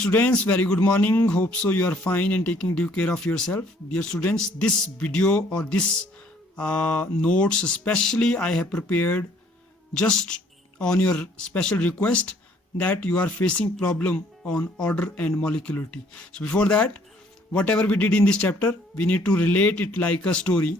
Dear students, very good morning. Hope so you are fine and taking due care of yourself. Dear students, this video or this notes especially I have prepared just on your special request that you are facing problem on order and molecularity. So before that, whatever we did in this chapter, we need to relate it like a story.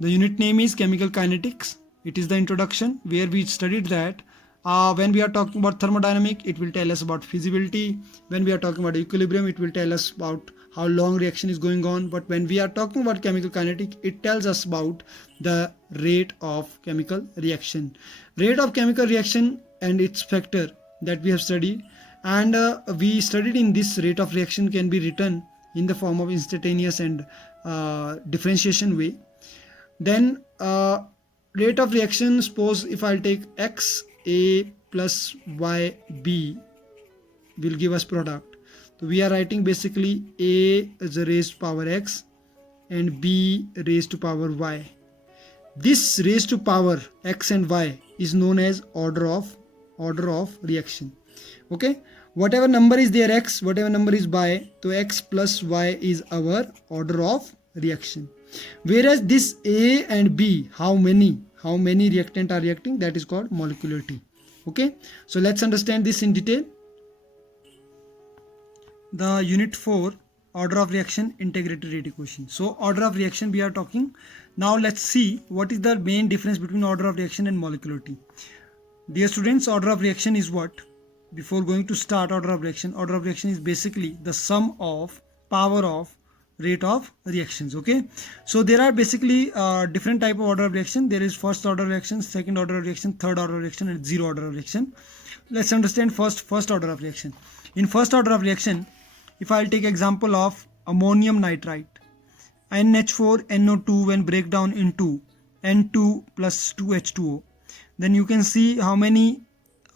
The unit name is chemical kinetics. It is the introduction where we studied that when we are talking about thermodynamic, it will tell us about feasibility. When we are talking about equilibrium, it will tell us about how long reaction is going on. But when we are talking about chemical kinetic, it tells us about the rate of chemical reaction. Rate of chemical reaction and its factor that we have studied. And we studied in this rate of reaction can be written in the form of instantaneous and differentiation way. Then rate of reaction, suppose if I'll take x a plus y b will give us product. So we are writing basically a is raised to power x and b raised to power y. This raised to power x and y is known as order of reaction. Okay, whatever number is there x, whatever number is y, so x plus y is our order of reaction. Whereas this a and b, how many reactant are reacting, that is called molecularity. Okay, so let's understand this in detail. The unit 4, order of reaction, integrated rate equation. So order of reaction we are talking. Now let's see what is the main difference between order of reaction and molecularity. Dear students, order of reaction is what? Before going to start order of reaction is basically the sum of power of rate of reactions. Okay, so there are basically different type of order of reaction. There is first order reaction, second order reaction, third order reaction, and zero order reaction. Let's understand first order of reaction. In first order of reaction, if I'll take example of ammonium nitrite, NH4NO2 when break down into N2 plus 2H2O, then you can see how many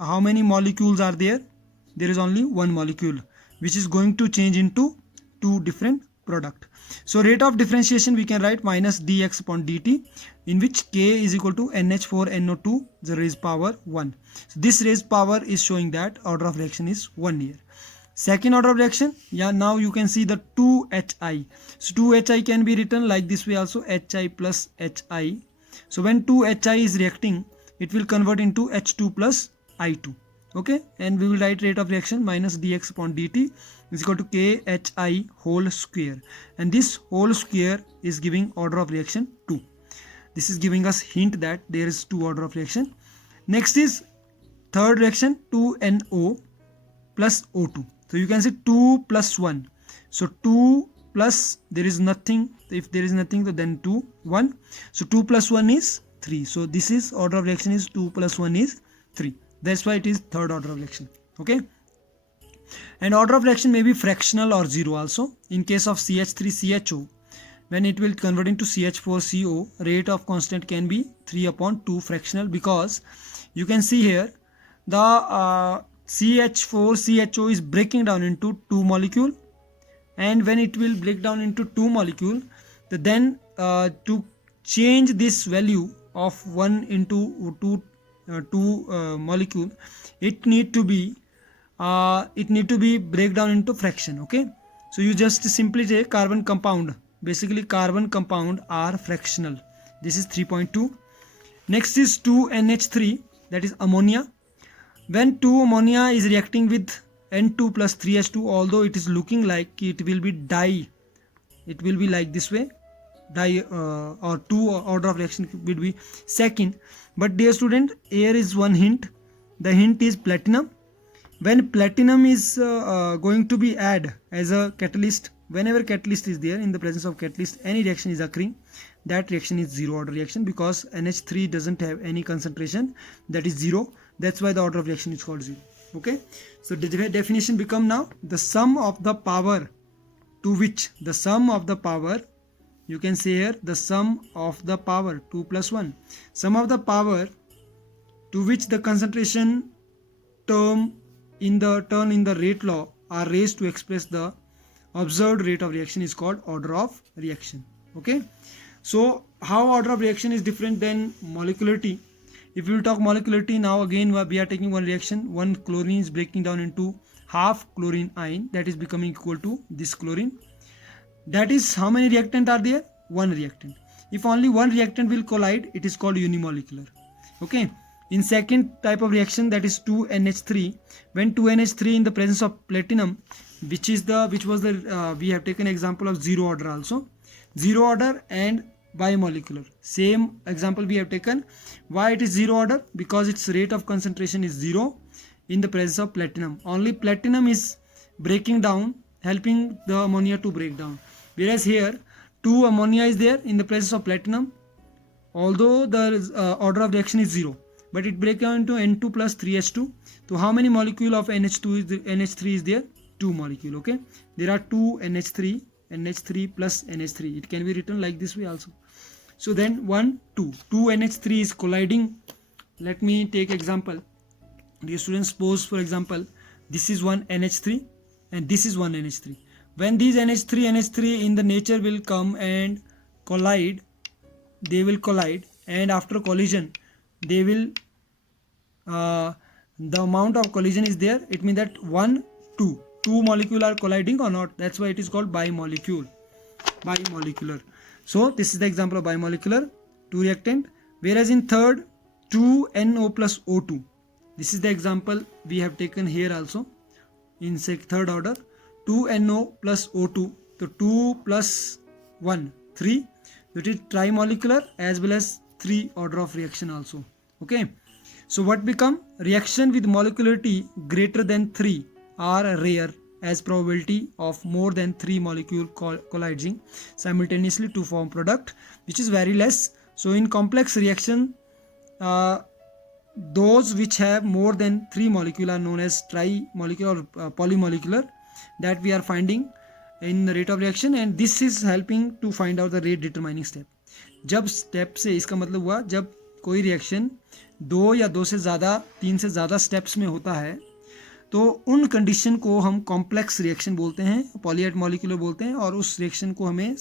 molecules are there. There is only one molecule which is going to change into two different product. So rate of differentiation we can write minus dx upon dt, in which k is equal to NH4NO2 the raised power 1. So this raised power is showing that order of reaction is 1 here. Second order of reaction, yeah, now you can see the 2HI. So 2HI can be written like this way also, HI plus HI. So when 2HI is reacting, it will convert into H2 plus I2. Okay, and we will write rate of reaction minus dx upon dt is equal to KHI whole square, and this whole square is giving order of reaction 2. This is giving us hint that there is 2 order of reaction. Next is third reaction, 2NO plus O2. So you can say 2 plus 1. So 2 plus, there is nothing. If there is nothing, so then 2, 1. So 2 plus 1 is 3. So this is order of reaction is 2 plus 1 is 3. That's why it is third order of reaction. Okay, and order of reaction may be fractional or zero also. In case of CH3CHO, when it will convert into CH4CO, rate of constant can be 3 upon 2 fractional, because you can see here the CH4CHO is breaking down into 2 molecule, and when it will break down into 2 molecule, then to change this value of 1 into 2 molecule, it need to be break down into fraction. Okay, so you just simply take carbon compound. Basically carbon compound are fractional. This is 3.2. Next is 2NH3, that is ammonia. When 2 ammonia is reacting with N2 plus 3H2, although it is looking like it will be di, it will be like this way, di or 2 order of reaction will be second. But dear student, here is one hint. The hint is platinum. When platinum is going to be added as a catalyst, whenever catalyst is there, in the presence of catalyst any reaction is occurring, that reaction is zero order reaction, because NH3 doesn't have any concentration, that is 0. That's why the order of reaction is called 0. Okay, so the definition become now the sum of the power to which the sum of the power, you can say here the sum of the power 2 plus 1, sum of the power to which the concentration term in the rate law are raised to express the observed rate of reaction is called order of reaction. Okay, so how order of reaction is different than molecularity? If we will talk molecularity, now again we are taking one reaction, one chlorine is breaking down into half chlorine ion, that is becoming equal to this chlorine. That is how many reactant are there? One reactant. If only one reactant will collide, it is called unimolecular. Okay. In second type of reaction, that is 2NH3. When 2NH3 in the presence of platinum, we have taken example of zero order also. Zero order and bimolecular. Same example we have taken. Why it is zero order? Because its rate of concentration is zero in the presence of platinum. Only platinum is breaking down, helping the ammonia to break down. Whereas here 2 ammonia is there in the presence of platinum, although the order of reaction is 0, but it breaks down into N2 plus 3H2. So how many molecule of NH3 is there? 2 molecule. Okay, there are 2 NH3 plus NH3. It can be written like this way also. So then 1 2 NH3 is colliding. Let me take example. Dear students, suppose for example this is one NH3 and this is one NH3. When these NH3 in the nature will come and collide, they will collide, and after collision they will the amount of collision is there. It means that 1 2 molecule are colliding or not. That's why it is called bimolecular. So this is the example of bimolecular, 2 reactant. Whereas in third, 2NO plus O2. This is the example we have taken here also in third order. 2NO plus O2. So 2 plus 1, 3. It is trimolecular as well as 3 order of reaction also. Okay. So what become? Reaction with molecularity greater than 3 are rare, as probability of more than 3 molecule colliding simultaneously to form product, which is very less. So in complex reaction, those which have more than 3 molecule are known as trimolecular or polymolecular, that we are finding in the rate of reaction, and this is helping to find out the rate determining step. जब step से इसका मतलब हुआ जब कोई reaction 2 या 2 से ज़्यादा 3 से ज़्यादा स्टेप्स में होता है, तो उन कंडीशन को हम कॉम्प्लेक्स रिएक्शन बोलते हैं, पॉलीएट मॉलिक्यूलर बोलते हैं, और उस रिएक्शन को हमें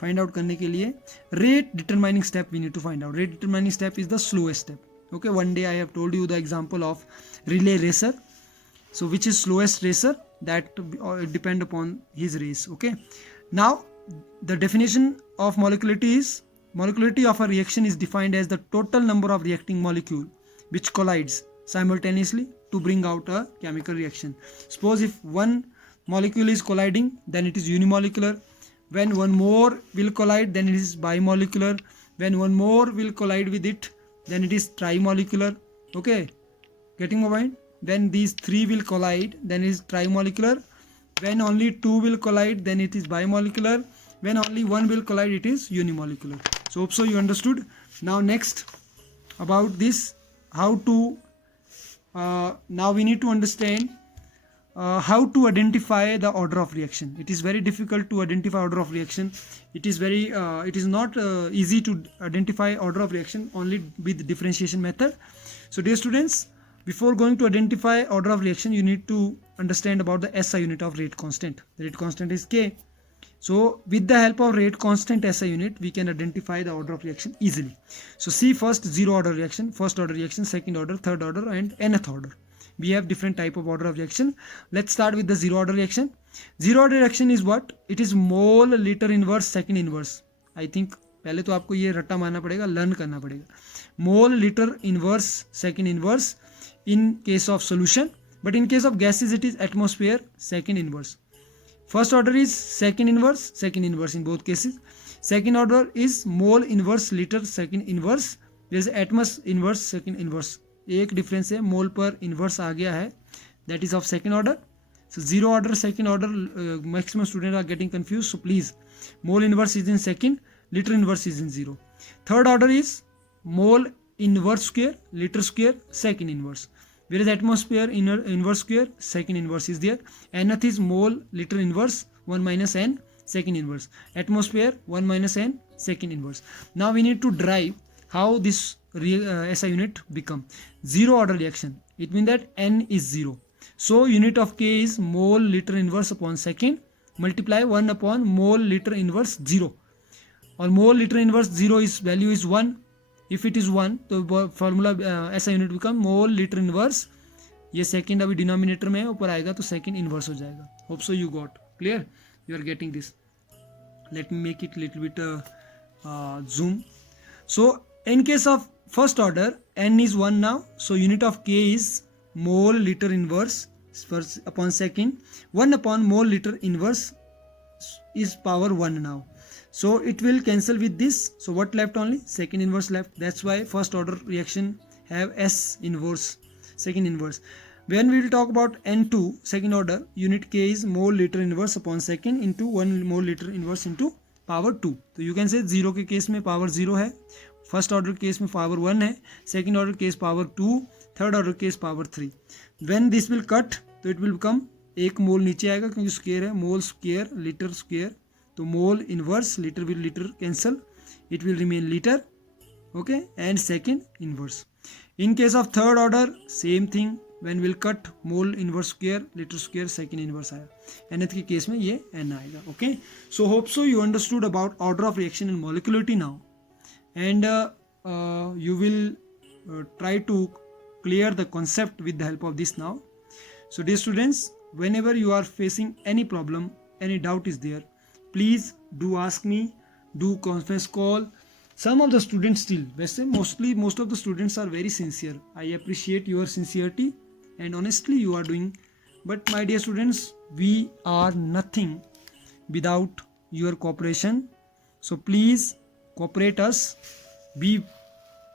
फाइंड आउट करने के लिए rate determining step we need to find out. Rate determining step is the slowest step. Okay, one day I have told you the example of relay racer. So which is slowest racer, that depend upon his race. Okay, now the definition of molecularity is, molecularity of a reaction is defined as the total number of reacting molecule which collides simultaneously to bring out a chemical reaction. Suppose if one molecule is colliding, then it is unimolecular. When one more will collide, then it is bimolecular. When one more will collide with it, then it is trimolecular. Okay, getting my point? When these 3 will collide, then it is trimolecular. When only 2 will collide, then it is bimolecular. When only 1 will collide, it is unimolecular. So hope so you understood. Now next about this, how to now we need to understand how to identify the order of reaction. It is very difficult to identify order of reaction. It is not easy to identify order of reaction only with differentiation method. So dear students, before going to identify order of reaction, you need to understand about the SI unit of rate constant. The rate constant is K. So with the help of rate constant SI unit, we can identify the order of reaction easily. So see first, zero order reaction, first order reaction, second order, third order, and nth order. We have different type of order of reaction. Let's start with the zero order reaction. Zero order reaction is what? It is mole liter inverse second inverse. I think पहले तो आपको ये रट्टा मारना पड़ेगा, learn करना पड़ेगा. Mole liter inverse second inverse in case of solution, but in case of gases it is atmosphere second inverse. First order is second inverse in both cases. Second order is mole inverse liter second inverse. There is atmos inverse second inverse. एक difference है, mole पर inverse आ गया है, that is of second order. So zero order second order maximum student are getting confuse. So please, mole inverse is in second, litre inverse is in zero. Third order is mole inverse square litre square second inverse. Where is atmosphere inverse square second inverse is there. nth is mole liter inverse 1 minus n second inverse. Atmosphere 1 minus n second inverse. Now we need to derive how this SI unit become. Zero order reaction, it means that n is 0. So unit of K is mole liter inverse upon second multiply 1 upon mole liter inverse 0. Or mole liter inverse 0 is value is 1. If it is 1, the formula SI unit become mole liter inverse ये second अभी denominator में है, ऊपर आएगा तो second inverse हो जाएगा. Hope so you got clear, you are getting this. Let me make it little bit zoom. So in case of first order, n is 1 now, so unit of k is mole liter inverse first upon second. 1 upon mole liter inverse is power 1 now, so it will cancel with this. So what left? Only second inverse left. That's why first order reaction have s inverse, second inverse. When we will talk about n2 second order, unit k is mole liter inverse upon second into 1 mole liter inverse into power 2. तो you can say 0 के case में power 0 है, first order case में power 1 है, second order case power 2, third order case power 3. When this will cut, तो it will become एक मोल नीचे आएगा क्योंकि स्क्वायर है, मोल स्क्वायर लीटर स्क्वायर, तो mole inverse litre will litre cancel, it will remain litre. Okay, and second inverse. In case of third order same thing, when will cut mole inverse square liter square second inverse आया. nth के case में ये n आएगा. okay, so hope so you understood about order of reaction in molecularity now, and you will try to clear the concept with the help of this now. So dear students, whenever you are facing any problem, any doubt is there, please do ask me, do conference call. Some of the students still, वैसे mostly most of the students are very sincere. I appreciate your sincerity and honestly you are doing, but my dear students, we are nothing without your cooperation. So please cooperate us, be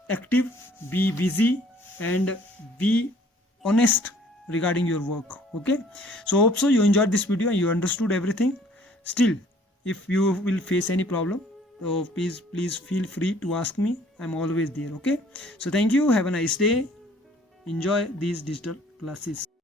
active, be busy, and be honest regarding your work. Okay, so hope so you enjoyed this video and you understood everything. Still, if you will face any problem, so please feel free to ask me. I'm always there. Okay, so thank you, have a nice day, enjoy these digital classes.